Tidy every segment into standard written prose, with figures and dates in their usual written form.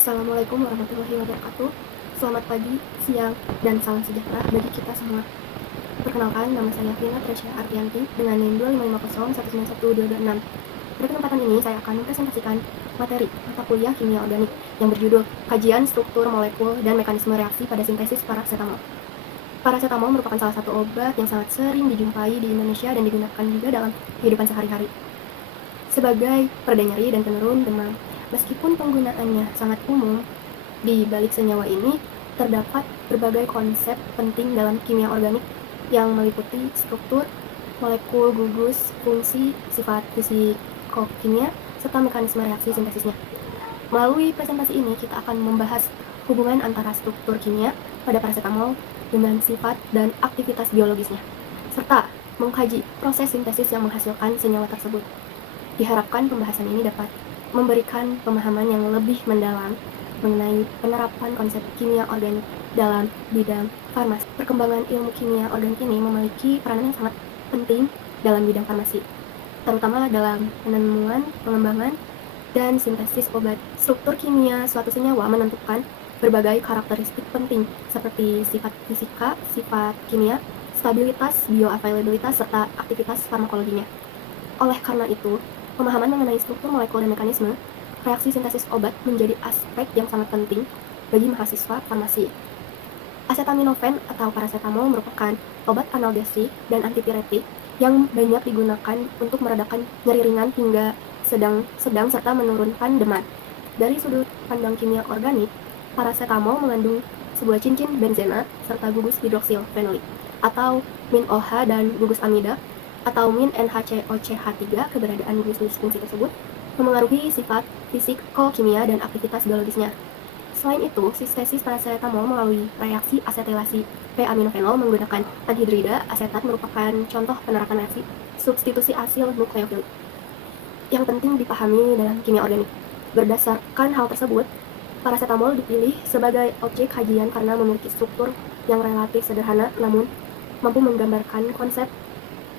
Assalamualaikum warahmatullahi wabarakatuh. Selamat pagi, siang, dan salam sejahtera bagi kita semua. Perkenalkan, nama saya Vina Tresya Ardianti dengan NIM 25501912226. Pada kesempatan ini, saya akan mempresentasikan materi mata kuliah kimia organik yang berjudul Kajian Struktur Molekul dan Mekanisme Reaksi pada Sintesis Parasetamol. Parasetamol merupakan salah satu obat yang sangat sering dijumpai di Indonesia dan digunakan juga dalam kehidupan sehari-hari sebagai pereda nyeri dan penurun demam. Meskipun penggunaannya sangat umum, di balik senyawa ini terdapat berbagai konsep penting dalam kimia organik yang meliputi struktur, molekul, gugus, fungsi, sifat fisikokimia, serta mekanisme reaksi sintesisnya. Melalui presentasi ini, kita akan membahas hubungan antara struktur kimia pada parasetamol dengan sifat dan aktivitas biologisnya, serta mengkaji proses sintesis yang menghasilkan senyawa tersebut. Diharapkan pembahasan ini dapat memberikan pemahaman yang lebih mendalam mengenai penerapan konsep kimia organik dalam bidang farmasi. Perkembangan ilmu kimia organik ini memiliki peranan yang sangat penting dalam bidang farmasi, terutama dalam penemuan, pengembangan, dan sintesis obat. Struktur kimia suatu senyawa menentukan berbagai karakteristik penting seperti sifat fisika, sifat kimia, stabilitas, bioavailabilitas, serta aktivitas farmakologinya. Oleh karena itu, pemahaman mengenai struktur molekul dan mekanisme reaksi sintesis obat menjadi aspek yang sangat penting bagi mahasiswa farmasi. Acetaminophen atau parasetamol merupakan obat analgesik dan antipiretik yang banyak digunakan untuk meredakan nyeri ringan hingga sedang serta menurunkan demam. Dari sudut pandang kimia organik, parasetamol mengandung sebuah cincin benzena serta gugus hidroksil fenolik atau min-OH dan gugus amida atau min-NHCOCH3. Keberadaan gugus fungsi tersebut memengaruhi sifat fisikokimia dan aktivitas biologisnya. Selain itu, sintesis parasetamol melalui reaksi asetilasi P-aminofenol menggunakan anhidrida asetat merupakan contoh penerapan reaksi substitusi asil nukleofilik yang penting dipahami dalam kimia organik. Berdasarkan hal tersebut, parasetamol dipilih sebagai objek kajian karena memiliki struktur yang relatif sederhana namun mampu menggambarkan konsep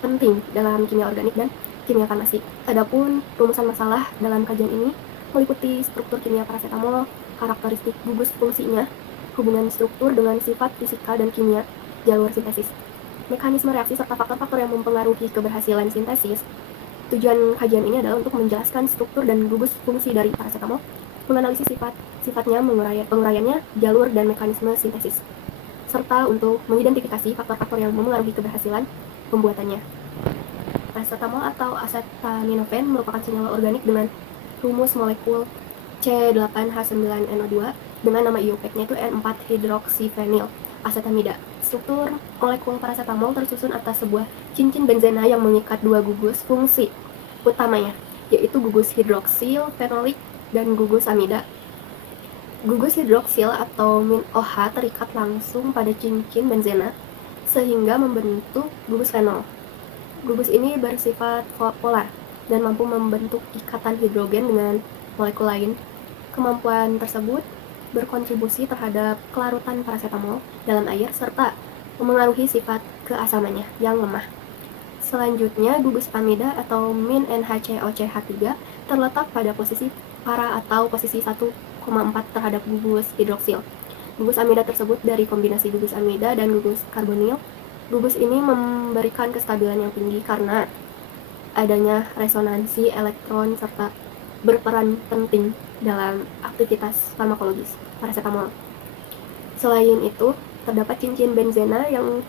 penting dalam kimia organik dan kimia farmasi. Adapun rumusan masalah dalam kajian ini meliputi struktur kimia parasetamol, karakteristik gugus fungsinya, hubungan struktur dengan sifat fisika dan kimia, jalur sintesis, mekanisme reaksi serta faktor-faktor yang mempengaruhi keberhasilan sintesis. Tujuan kajian ini adalah untuk menjelaskan struktur dan gugus fungsi dari parasetamol, menganalisis sifat-sifatnya, penguraiannya, jalur dan mekanisme sintesis, serta untuk mengidentifikasi faktor-faktor yang mempengaruhi keberhasilan pembuatannya. Parasetamol atau acetaminophen merupakan senyawa organik dengan rumus molekul C8H9NO2 dengan nama IUPAC-nya itu N4-hidroksifenil asetamida. Struktur molekul parasetamol tersusun atas sebuah cincin benzena yang mengikat dua gugus fungsi utamanya, yaitu gugus hidroksil fenolik dan gugus amida. Gugus hidroksil atau min-OH terikat langsung pada cincin benzena sehingga membentuk gugus fenol. Gugus ini bersifat polar dan mampu membentuk ikatan hidrogen dengan molekul lain. Kemampuan tersebut berkontribusi terhadap kelarutan parasetamol dalam air serta memengaruhi sifat keasamannya yang lemah. Selanjutnya, gugus amida atau min-NHCOCH3 terletak pada posisi para atau posisi 1,4 terhadap gugus hidroksil. Gugus amida tersebut dari kombinasi gugus amida dan gugus karbonil. Gugus ini memberikan kestabilan yang tinggi karena adanya resonansi elektron serta berperan penting dalam aktivitas farmakologis parasetamol. Selain itu, terdapat cincin benzena yang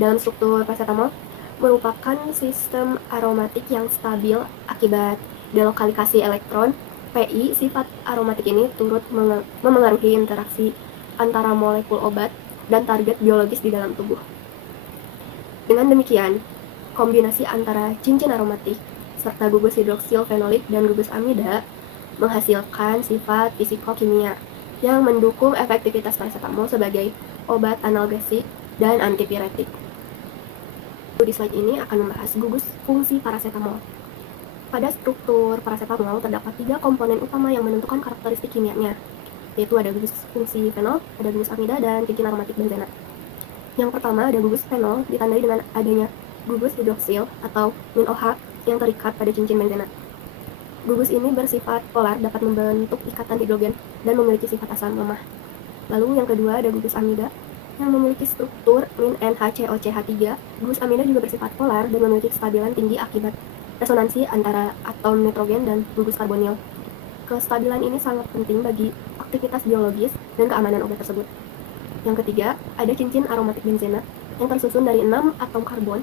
dalam struktur parasetamol merupakan sistem aromatik yang stabil akibat delokalisasi elektron. PI, sifat aromatik ini turut memengaruhi interaksi antara molekul obat dan target biologis di dalam tubuh. Dengan demikian, kombinasi antara cincin aromatik serta gugus hidroksil fenolik dan gugus amida menghasilkan sifat fisikokimia yang mendukung efektivitas parasetamol sebagai obat analgesik dan antipiretik. Di slide ini akan membahas gugus fungsi parasetamol. Pada struktur parasetamol terdapat 3 komponen utama yang menentukan karakteristik kimianya, yaitu ada gugus fungsi fenol, ada gugus amida, dan cincin aromatik benzena. Yang pertama ada gugus fenol, ditandai dengan adanya gugus hidroksil atau min-OH yang terikat pada cincin benzena. Gugus ini bersifat polar, dapat membentuk ikatan hidrogen dan memiliki sifat asam lemah. Lalu yang kedua ada gugus amida yang memiliki struktur NHCOCH3. Gugus amida juga bersifat polar dan memiliki kestabilan tinggi akibat resonansi antara atom nitrogen dan gugus karbonil. Kestabilan ini sangat penting bagi aktivitas biologis dan keamanan obat tersebut. Yang ketiga, ada cincin aromatik benzena yang tersusun dari 6 atom karbon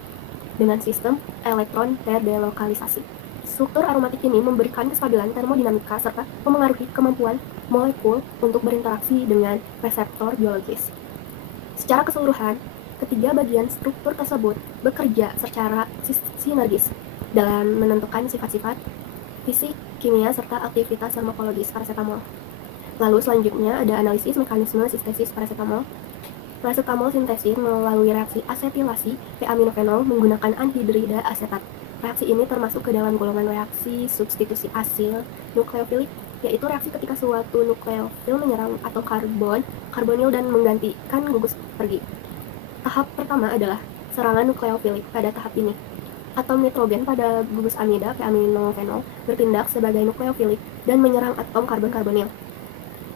dengan sistem elektron terdelokalisasi. Struktur aromatik ini memberikan kestabilan termodinamika serta memengaruhi kemampuan molekul untuk berinteraksi dengan reseptor biologis. Secara keseluruhan, ketiga bagian struktur tersebut bekerja secara sinergis dalam menentukan sifat-sifat fisik, kimia, serta aktivitas farmakologis paracetamol. Lalu selanjutnya ada analisis mekanisme sintesis paracetamol. Paracetamol sintesis melalui reaksi asetilasi p-aminofenol menggunakan anhidrida asetat. Reaksi ini termasuk ke dalam golongan reaksi substitusi asil nukleofilik, yaitu reaksi ketika suatu nukleofil menyerang atom karbonil dan menggantikan gugus pergi. Tahap pertama adalah serangan nukleofilik. Pada tahap ini, atom nitrogen pada gugus amida p-aminofenol bertindak sebagai nukleofilik dan menyerang atom karbonil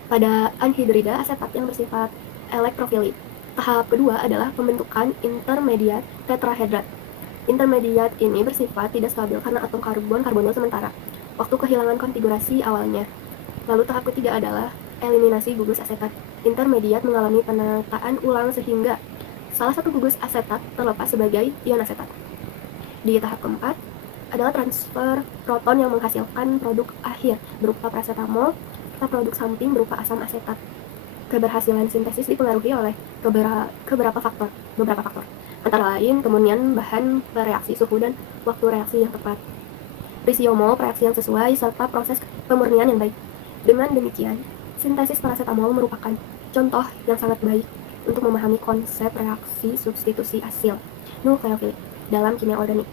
pada anhidrida asetat yang bersifat elektrofilik. Tahap kedua adalah pembentukan intermediat tetrahedrat. Intermediat ini bersifat tidak stabil karena atom karbonil sementara waktu kehilangan konfigurasi awalnya. Lalu tahap ketiga adalah eliminasi gugus asetat. Intermediat mengalami penataan ulang sehingga salah satu gugus asetat terlepas sebagai ion asetat. Di tahap keempat adalah transfer proton yang menghasilkan produk akhir berupa paracetamol serta produk samping berupa asam asetat. Keberhasilan sintesis dipengaruhi oleh beberapa faktor. Antara lain kemunian bahan bereaksi, suhu, dan waktu reaksi yang tepat. Risiomol, reaksi yang sesuai, serta proses pemurnian yang baik. Dengan demikian, sintesis paracetamol merupakan contoh yang sangat baik untuk memahami konsep reaksi substitusi asil nukleofilik dalam kimia organik.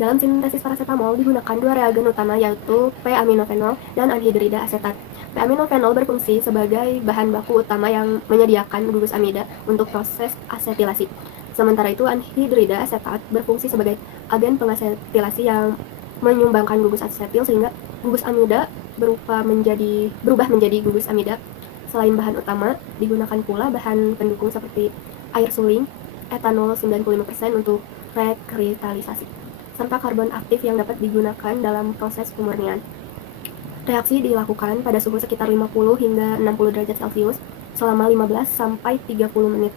Dalam sintesis paracetamol digunakan dua reagen utama, yaitu p-aminofenol dan anhidrida asetat. P-aminofenol berfungsi sebagai bahan baku utama yang menyediakan gugus amida untuk proses asetilasi. Sementara itu, anhidrida asetat berfungsi sebagai agen pengasetilasi yang menyumbangkan gugus asetil sehingga gugus amida berubah menjadi gugus amida. Selain bahan utama, digunakan pula bahan pendukung seperti air suling, etanol 95% untuk rekristalisasi, serta karbon aktif yang dapat digunakan dalam proses pemurnian. Reaksi dilakukan pada suhu sekitar 50 hingga 60 derajat Celcius selama 15 sampai 30 menit.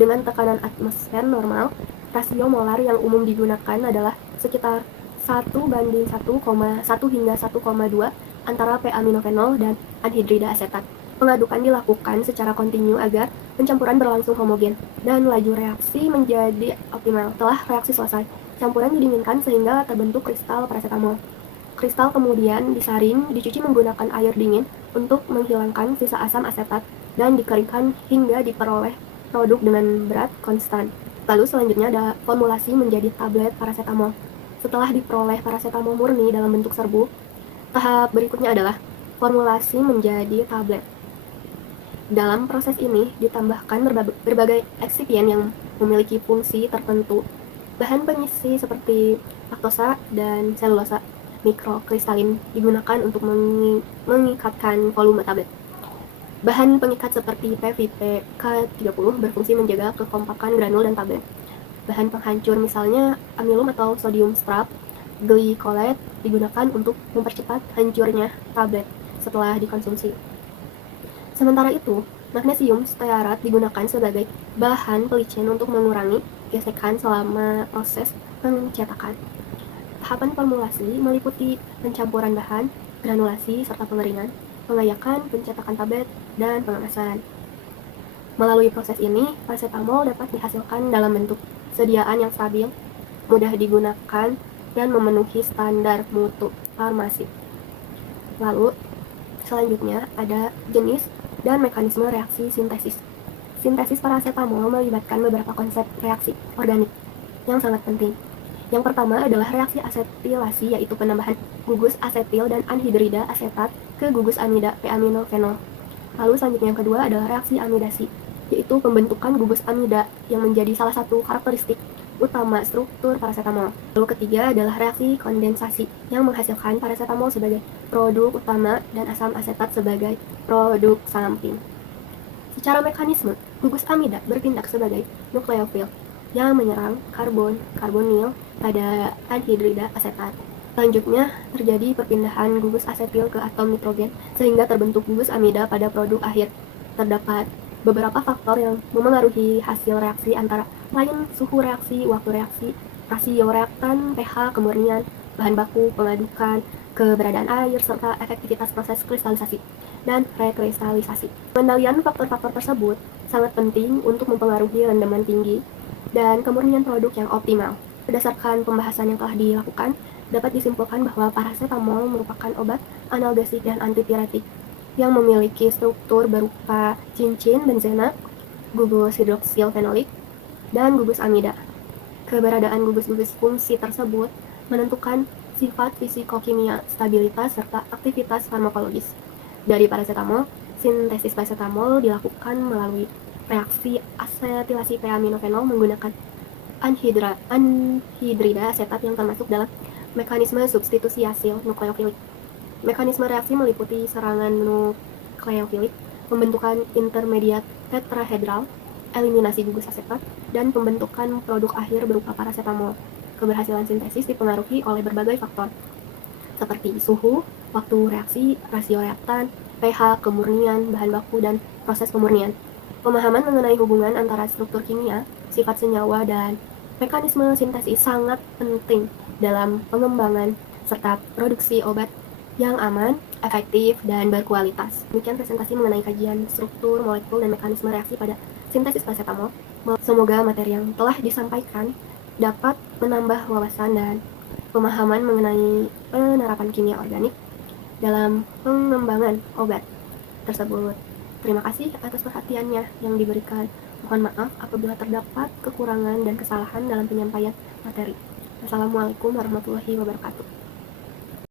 Dengan tekanan atmosfer normal, rasio molar yang umum digunakan adalah sekitar 1:1,1 hingga 1,2 antara p-aminofenol dan anhidrida asetat. Pengadukan dilakukan secara kontinu agar pencampuran berlangsung homogen dan laju reaksi menjadi optimal. Setelah reaksi selesai, campuran didinginkan sehingga terbentuk kristal paracetamol. Kristal kemudian disaring, dicuci menggunakan air dingin untuk menghilangkan sisa asam asetat dan dikeringkan hingga diperoleh produk dengan berat konstan. Lalu selanjutnya ada formulasi menjadi tablet paracetamol. Setelah diperoleh paracetamol murni dalam bentuk serbu, tahap berikutnya adalah formulasi menjadi tablet. Dalam proses ini ditambahkan berbagai eksipien yang memiliki fungsi tertentu. Bahan pengisi seperti laktosa dan selulosa mikrokristalin digunakan untuk mengikatkan volume tablet. Bahan pengikat seperti PVP K30 berfungsi menjaga kekompakan granul dan tablet. Bahan penghancur misalnya amilum atau sodium strap glycolate digunakan untuk mempercepat hancurnya tablet setelah dikonsumsi. Sementara itu, magnesium stearat digunakan sebagai bahan pelicin untuk mengurangi gesekan selama proses pencetakan. Tahapan formulasi meliputi pencampuran bahan, granulasi, serta pengeringan, pengayakan, pencetakan tablet, dan pengemasan. Melalui proses ini, paracetamol dapat dihasilkan dalam bentuk sediaan yang stabil, mudah digunakan, dan memenuhi standar mutu farmasi. Lalu, selanjutnya ada jenis dan mekanisme reaksi sintesis. Sintesis paracetamol melibatkan beberapa konsep reaksi organik yang sangat penting. Yang pertama adalah reaksi asetilasi, yaitu penambahan gugus asetil dan anhidrida asetat ke gugus amida p-aminofenol. Lalu selanjutnya yang kedua adalah reaksi amidasi, yaitu pembentukan gugus amida yang menjadi salah satu karakteristik utama struktur parasetamol. Lalu ketiga adalah reaksi kondensasi yang menghasilkan parasetamol sebagai produk utama dan asam asetat sebagai produk samping. Secara mekanisme, gugus amida bertindak sebagai nukleofil yang menyerang karbonil pada anhidrida asetat. Selanjutnya, terjadi perpindahan gugus asetil ke atom nitrogen sehingga terbentuk gugus amida pada produk akhir. Terdapat beberapa faktor yang memengaruhi hasil reaksi antara lain suhu reaksi, waktu reaksi, rasio reaktan, pH, kemurnian, bahan baku, pengadukan, keberadaan air, serta efektivitas proses kristalisasi dan rekristalisasi. Pengendalian faktor-faktor tersebut sangat penting untuk mempengaruhi rendaman tinggi dan kemurnian produk yang optimal. Berdasarkan pembahasan yang telah dilakukan, dapat disimpulkan bahwa parasetamol merupakan obat analgesik dan antipiretik yang memiliki struktur berupa cincin benzena, gugus hidroksilfenolik, dan gugus amida. Keberadaan gugus-gugus fungsi tersebut menentukan sifat fisikokimia, stabilitas, serta aktivitas farmakologis. Dari parasetamol, sintesis parasetamol dilakukan melalui reaksi asetilasi p-aminofenol menggunakan anhidrida asetat yang termasuk dalam mekanisme substitusi asil nukleofilik. Mekanisme reaksi meliputi serangan nukleofilik, pembentukan intermediat tetrahedral, eliminasi gugus asetat, dan pembentukan produk akhir berupa parasetamol. Keberhasilan sintesis dipengaruhi oleh berbagai faktor, seperti suhu, waktu reaksi, rasio reaktan, pH, kemurnian, bahan baku, dan proses kemurnian. Pemahaman mengenai hubungan antara struktur kimia, sifat senyawa, dan mekanisme sintesis sangat penting dalam pengembangan serta produksi obat yang aman, efektif, dan berkualitas. Demikian presentasi mengenai kajian struktur, molekul, dan mekanisme reaksi pada sintesis parasetamol. Semoga materi yang telah disampaikan dapat menambah wawasan dan pemahaman mengenai penerapan kimia organik dalam pengembangan obat tersebut. Terima kasih atas perhatiannya yang diberikan. Mohon maaf apabila terdapat kekurangan dan kesalahan dalam penyampaian materi. Assalamualaikum warahmatullahi wabarakatuh.